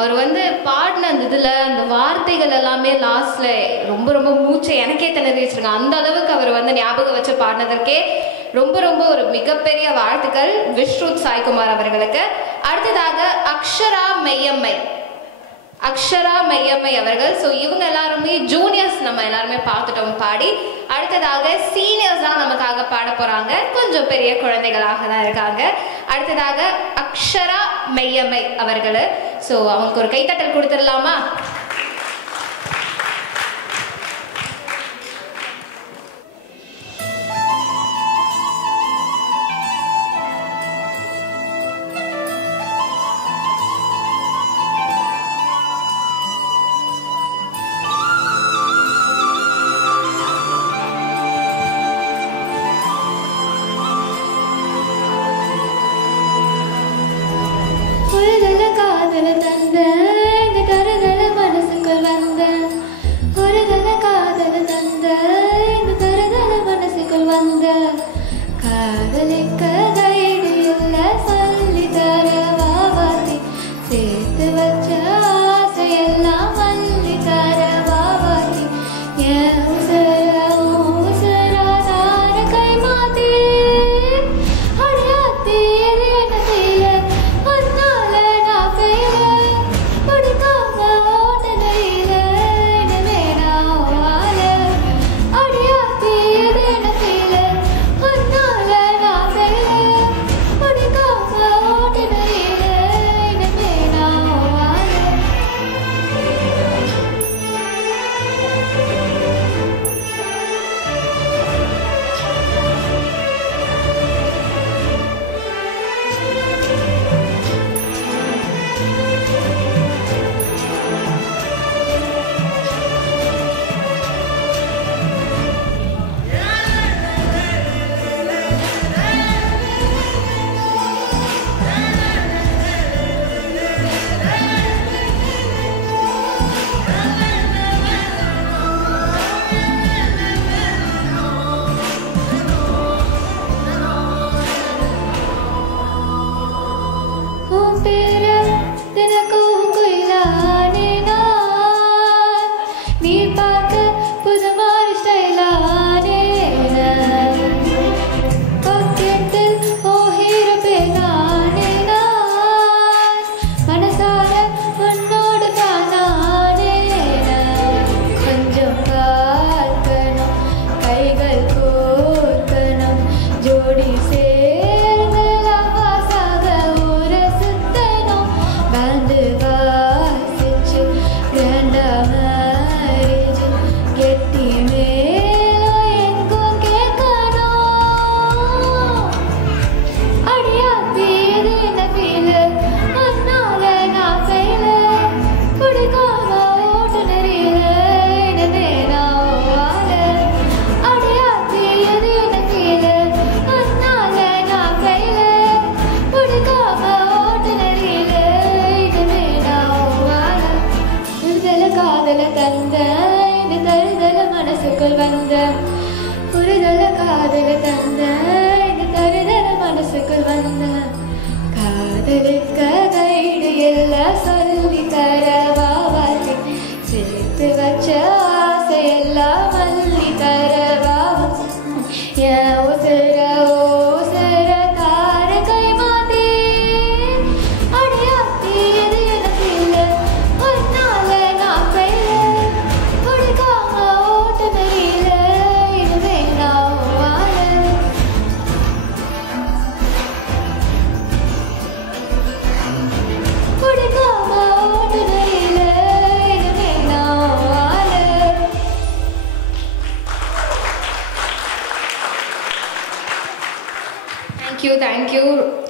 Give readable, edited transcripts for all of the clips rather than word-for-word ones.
அவர் வந்து பாடின அந்த இதில் அந்த வார்த்தைகள் எல்லாமே லாஸ்ட்ல ரொம்ப ரொம்ப மூச்சை எனக்கே திணறி வச்சிருக்காங்க. அந்த அளவுக்கு அவர் வந்து ஞாபகம் வச்சு பாடினதற்கே ரொம்ப ரொம்ப ஒரு மிகப்பெரிய வாழ்த்துக்கள் விஷ்ருத் சாய்குமார் அவர்களுக்கு. அடுத்ததாக அக்ஷரா மெய்யம்மை அவர்கள். ஸோ இவங்க எல்லாருமே ஜூனியர்ஸ், நம்ம எல்லாருமே பார்த்துட்டோம் பாடி. அடுத்ததாக சீனியர்ஸ் தான் நமக்காக பாட போறாங்க, கொஞ்சம் பெரிய குழந்தைகளாக தான் இருக்காங்க. அடுத்ததாக அக்ஷரா மெய்யம்மை அவர்கள். ஸோ அவங்களுக்கு ஒரு கைத்தட்டல் கொடுத்துடலாமா?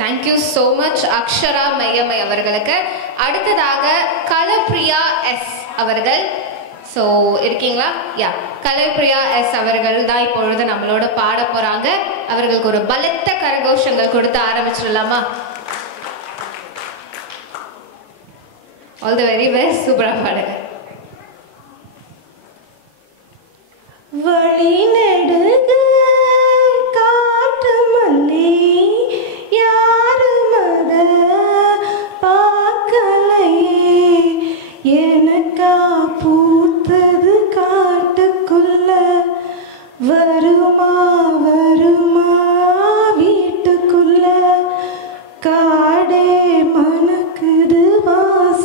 Thank you so much Akshara மையம்மை அவர்களுக்கு. அடுத்ததாக கலப்பிரியா எஸ் அவர்கள். ஸோ இருக்கீங்களா? யா, கலப்பிரியா எஸ் அவர்கள் தான் இப்பொழுது நம்மளோட பாட போறாங்க. அவர்களுக்கு ஒரு பலத்த கரகோஷங்கள் கொடுத்து ஆரம்பிச்சிடலாமா? All the very best. சூப்பரா பாடுங்க. வழி நெடுக காட்டு மல்லி யாரு மத பார்க்கலையே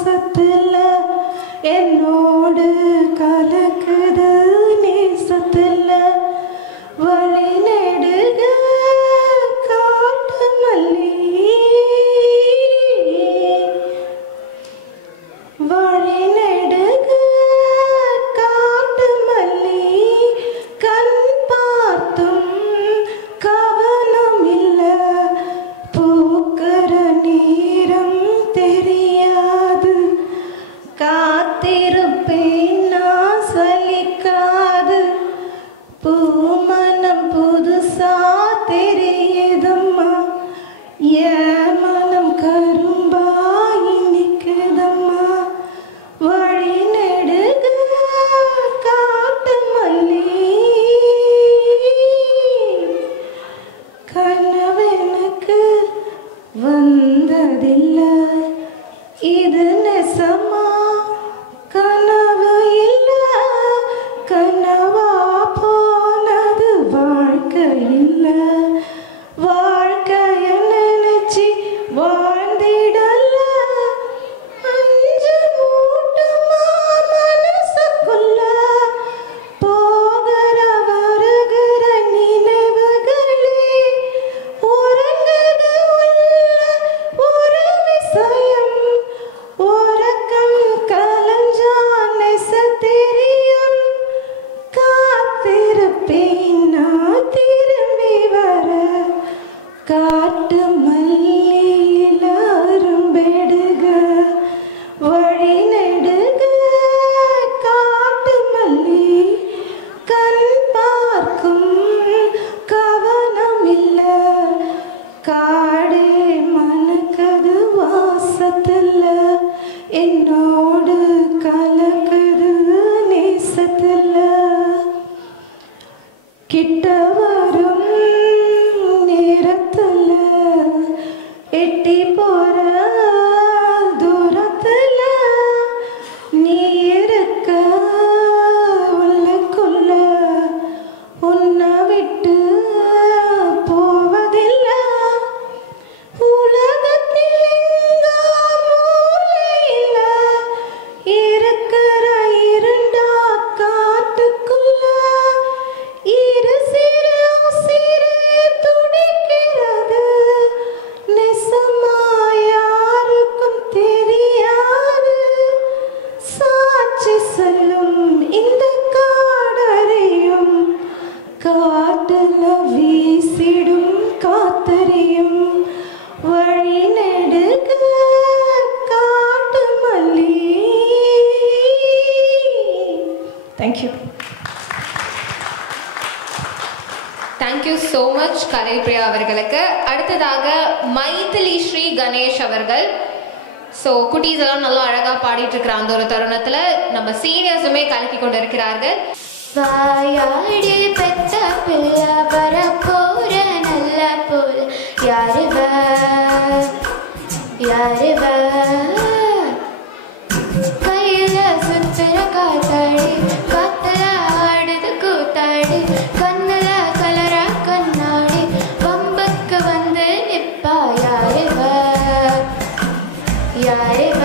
வாசத்துல என்னோடு கலக்குது நேசத்துல வழி நெடுக காட்டு மல்லி வழி நெடுக காட்டு மல்லி கண் பார்த்தும் கவனம் இல்ல பூக்கிற நேரம் தெரியாது காத்திருப்பேன் நான் சலிக்காது பூமனம் புதுசா தெரியுதம்மா என் மனம் கரும்பா இனிக்குதம்மா வழி நெடுக காட்டு மல்லி கனவெனக்கு வந்ததில்லை இது நெசமா கனவு இல்ல கனவா போனது வாழ்க்கை இல்ல வாழ்க்கைய நினைச்சி வாழ்ந்திடல அஞ்சு மூட்டமா மனசுக்குள்ள போகிற வருகிற நினைவுகளே உறங்குது உள்ள ஒரு விஷயம் உறக்கம் கலஞ்சா நெச தெரியும் காத்திருப்பேன் நான் திரும்பி வர காட்டு மல்லியில அரும்பெடுக வழி நெடுக காட்டு மல்லி கண் பார்க்கும் கவனம் இல்ல காடே மணக்கது வாசத்துல என்னோடு கலக்குது நேசத்துல கிட்ட வரும் நேரத்துல எட்டி போற தூரத்துல நீ இருக்க உள்ளுக்குள்ள உன்னை விட்டு போவதில்லை உலகத்தில் எங்கோ மூலையில இருக்கிற இருண்டா காட்டுக்குள்ள இரு சிறு உசிறு துடிக்கிறது நெசமா யாருக்கும் தெரியாது சாட்சி சொல்லும் இந்த காடறியும் காட்டுல வீசிடும் காத்தறியும் வழி நெடுக காட்டு மல்லி. தேங்க்யூ. தேங்க்யூ ஸோ மச் கலைப்பிரியா அவர்களுக்கு. அடுத்ததாக மைதிலி ஸ்ரீ கணேஷ் அவர்கள். ஸோ குட்டீஸ் எல்லாம் நல்லா அழகாக பாடிட்டு இருக்கிற அந்த ஒரு தருணத்தில் நம்ம சீனியர்ஸுமே கலக்கி கொண்டு இருக்கிறார்கள். வாயாடி பெத்த பிள்ளை பரப்போற நல்ல போல யாருவ யாருவ கையில சுத்துற காத்தாடி காத்தல ஆடுது கூத்தாடி கண்ணுல கலர கண்ணாடி வம்புக்கு வந்து நிப்பா யாருவ யாருவ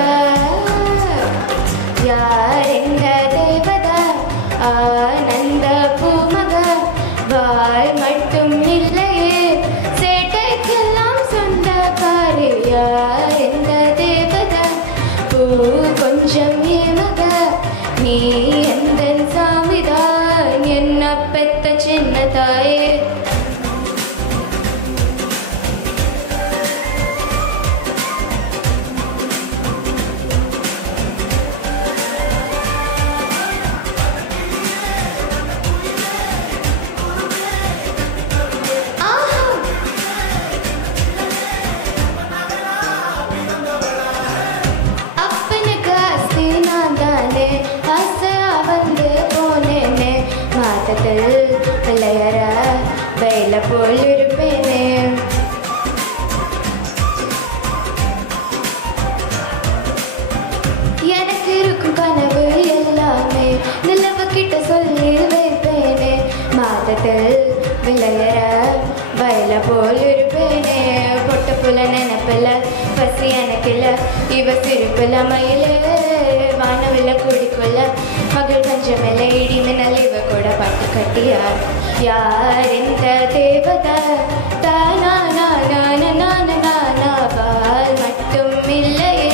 யாரெங்க தேவதா ஆனந்த பூமக வாய் மட்டும் இல்லையே சேட்டைக்கெல்லாம் சொந்தக்காரி யாரெங்க தேவதா பூ கொஞ்சம் ஏமக நீ எந்த சாமிதான் என்ன பெத்த சின்ன தாயே பிள்ளையர வெயில போல் இருப்பேனே எனக்கு இருக்கும் கனவு எல்லாமே நிலவு கிட்ட சொல்லி வைப்பேனே மாதத்தில் விளையற வயல போல் இருப்பேனே பொட்ட புல நினைப்பில்ல பசி எனக்கில்ல இவ சிரிப்பில்ல மயிலே கட்டியார் யார் இந்த தேவதை தானா பால் மட்டும் இல்லையே.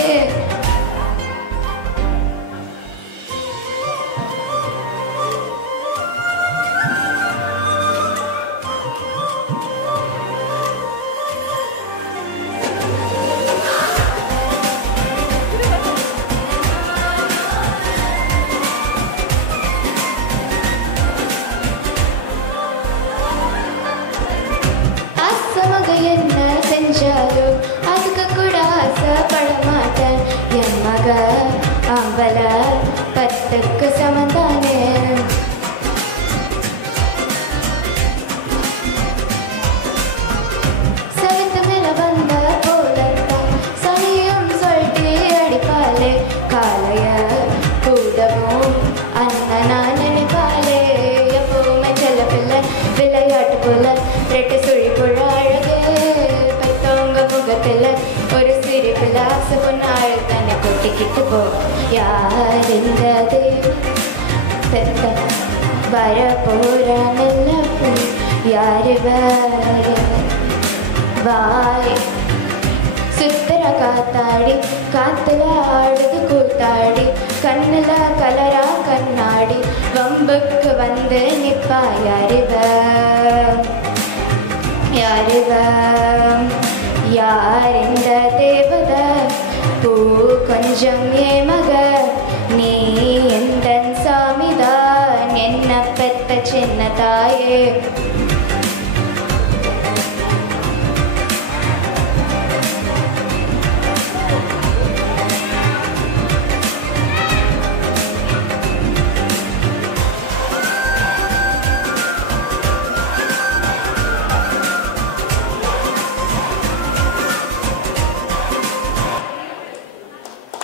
என்ன செஞ்சாலும் அதுக்கு கூட ஆசைப்பட மாட்டேன். என் மக அவள 10க்கு சமந்தானே. செவத்து மேல வந்த போலத்தான் சனியும் சொல்லிட்டு அடிப்பாளே. காலைய கூடவும் அண்ணனா நினைப்பாளே. எப்பவுமே செல்ல பிள்ளை விளையாட்டு போல ரெட்டு சுழி புழ அழகு பெத்தவங்க முகத்தில் ஒரு சிரிப்பில் ஆசை பொண்ணாள் தன்னை கொட்டிக்கிட்டு போ. யார் இந்த பெத்த வர போற மெல்ல யாரு வாய் சுத்திர காத்தாடி காத்துல ஆடுது கூத்தாடி கண்ணுல கலரா கண்ணாடி வம்புக்கு வந்து நிப்பா. யார் இந்த தேவதை பூ கொஞ்சம் ஏமக நீ எந்த சாமிதான் என்ன பெத்த சின்ன தாயே.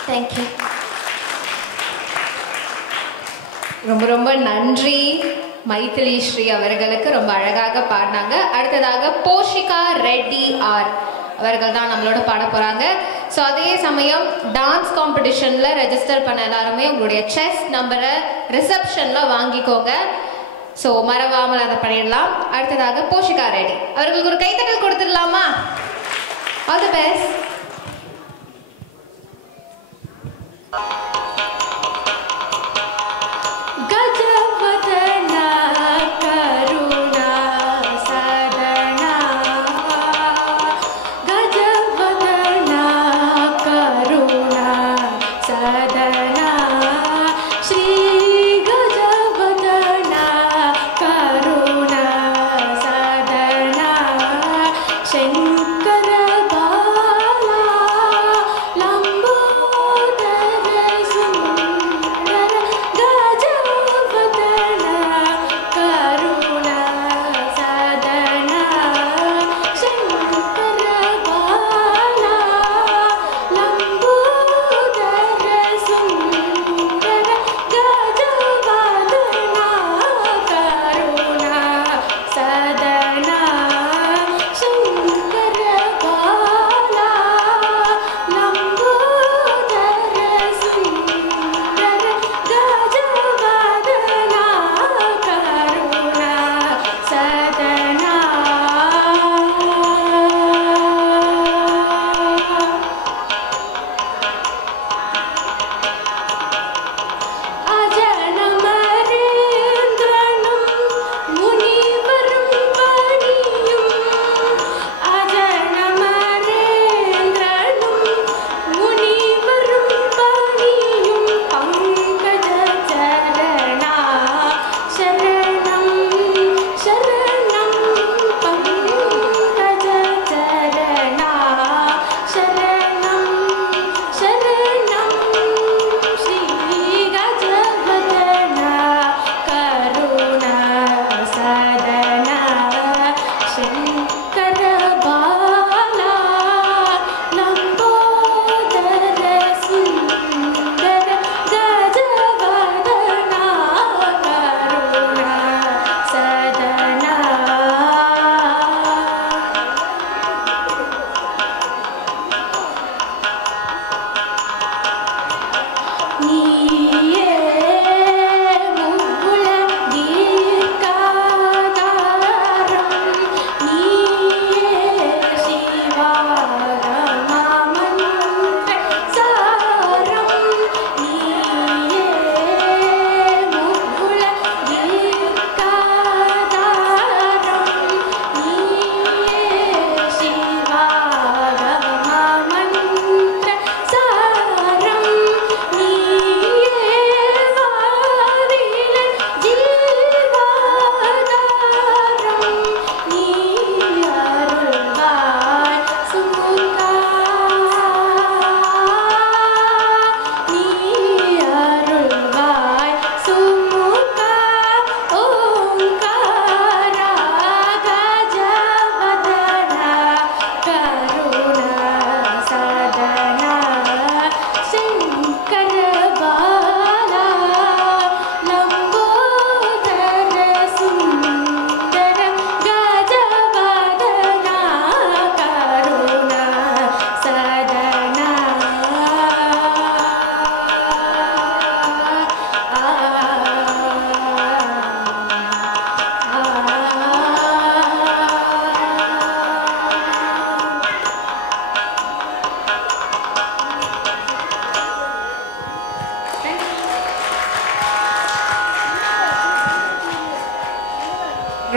தேங்க்யூ. ரொம்ப ரொம்ப நன்றி மைதிலி ஸ்ரீ அவர்களுக்கு, ரொம்ப அழகாக பாடினாங்க. அடுத்ததாக போஷிகா ரெட்டி ஆர் அவர்கள் தான் நம்மளோட பாட போகிறாங்க. ஸோ அதே சமயம் டான்ஸ் காம்படிஷனில் ரெஜிஸ்டர் பண்ண எல்லாருமே உங்களுடைய செஸ் நம்பரை ரிசப்ஷனில் வாங்கிக்கோங்க. ஸோ மறவாமல் அதை பண்ணிடலாம். அடுத்ததாக போஷிகா ரெட்டி அவர்களுக்கு ஒரு கைத்தட்டல் கொடுத்துடலாமா? All the best. गजवदना करुणा सदना गजवदना करुणा सदना श्री गजवदना करुणा सदना शंकर बाला लंबोदर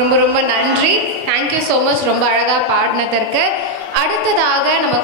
ரொம்ப ரொம்ப நன்றி. தேங்க்யூ ஸோ மச் ரொம்ப அழகாக பாடினதற்கு. அடுத்ததாக நம்ம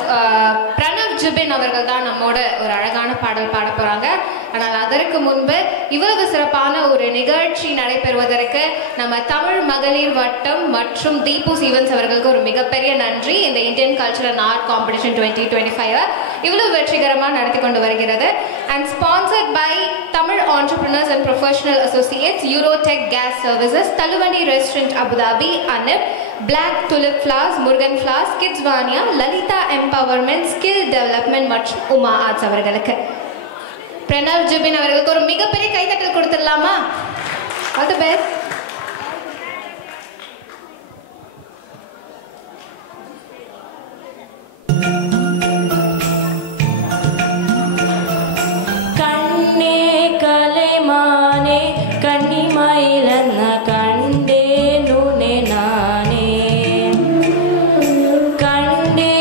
பிரணவ் ஜிபின் அவர்கள் தான் நம்மோட ஒரு அழகான பாடல் பாட போகிறாங்க. ஆனால் அதற்கு முன்பு இவ்வளவு சிறப்பான ஒரு நிகழ்ச்சி நடைபெறுவதற்கு நம்ம தமிழ் மகளிர் வட்டம் மற்றும் தீபு சீவன்ஸ் அவர்களுக்கு ஒரு மிகப்பெரிய நன்றி. இந்த Indian cultural and art competition 2025 இவ்வளவு வெற்றிகரமாக நடத்தி கொண்டு வருகிறது. And sponsored by Tamil entrepreneurs and professional associates, Eurotech gas services, தலுவண்டி ரெஸ்டாரண்ட் அபுதாபி, அனிப், black tulip flowers, Murugan flowers, kids வானியா, லலிதா எம்பவர்மெண்ட், ஸ்கில் டெவலப்மெண்ட் மற்றும் உமா ஆர்ட்ஸ் அவர்களுக்கு. பிரணவ் ஜிபின் அவர்களுக்கு ஒரு மிகப்பெரிய கைத்தட்டல் கொடுத்துடலாமா? All the best. கண்ணே கலைமானே கன்னிமயிலன்ன கண்டே நுனே நானே. கண்டே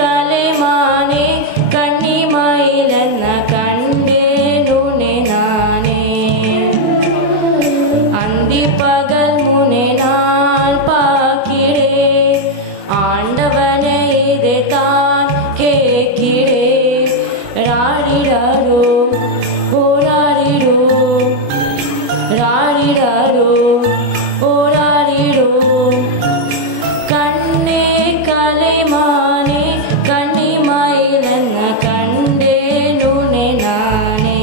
கலைமானே கன்னிமயிலன்ன கண்டே நுனே நானே. அந்தி பகல் முனே நான் பார்க்கிறே, ஆண்டவனே இதை தான் கேட்கிறே. ராடிடாரோ ஓராடிடோ, ராடிடாரோ ஓராடிடோ. கண்ணே கலைமானே கன்னிமயிலன்ன கண்டே நுனே நானே.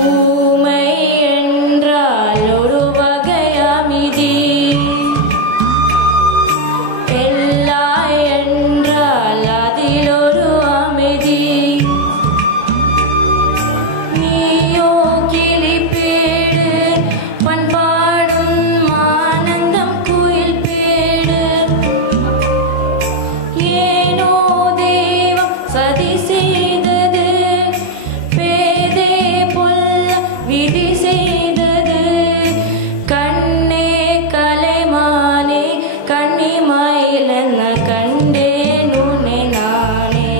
ஊமை என்றால் ஒரு வகை அமைதி, எல்லாய் என்றால் அதில் ஒரு அமைதி. நீயோ கிளிப்பேடு பண்பாடும் ஆனந்தம் குயில் பேடு. ஏனோ தெய்வம் சதி செய்தது, பேதே புல்ல விதி செய்தது. கண்ணே கலைமானே கன்னிமயிலன்ன கண்டே நுனே நானே.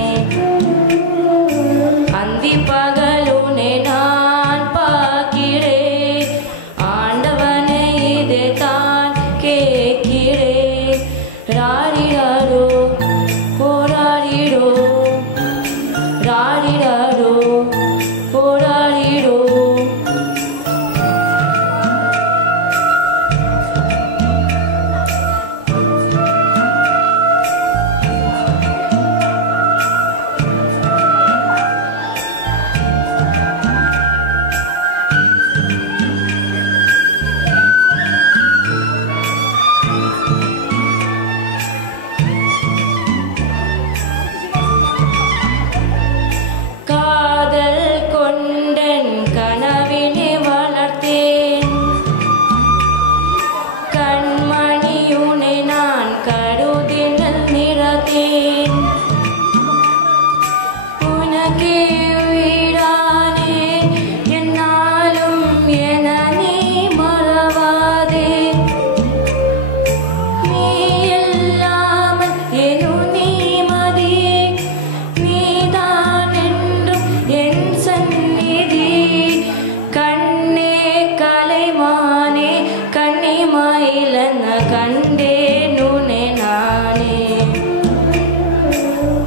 அந்தி பகல் உன்னை நான் பார்க்கிறே, ஆண்டவனே இதை தான் கேட்கிறே. ராடிடாரோ ஓராடிடோ, ராடிடாரோ ஓராடிடோ. காதல் கொண்டன் கனவினை வளர்த்தேன், கண்மணியுனை நான் கருதினல் நிறத்தேன். உனக்கே வீடானே என்னாலும் என நீ மறவாதே. நீ இல்லாமல் எனும் நீமதி, நீதான் என்றும் என் சந்நிதி. கண்ணே கலைமானே கன்னிமயிலன்ன கண்டே நுனே நானே.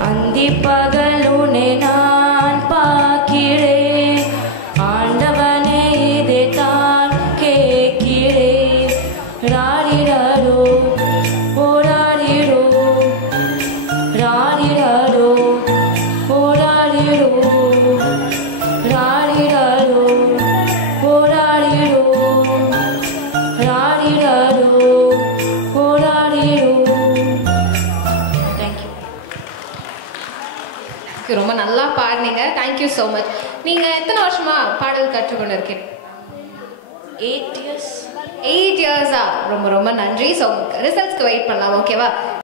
அந்தி பகல் உன்னை நான் பார்க்கிறே, ஆண்டவனே இதை தான் கேட்கிறே. ராடிடாரோ ஓராடிடோ, ராடிடாரோ ஓராடிடோ, ராடிடாரோ ஓராடிடோ, ராடிடாரோ ஓராடிடோ. தேங்க்யூ. ரொம்ப நல்லா பாடினீங்க. Thank you so much. நீங்கள் எத்தனை வருஷமா பாடல் கற்றுக்கொண்டு இருக்கீங்க? 8 years. 8 இயர்ஸா ரொம்ப ரொம்ப நன்றி. ஸோ ரிசல்ட்ஸ்க்கு வெயிட் பண்ணலாம், ஓகேவா?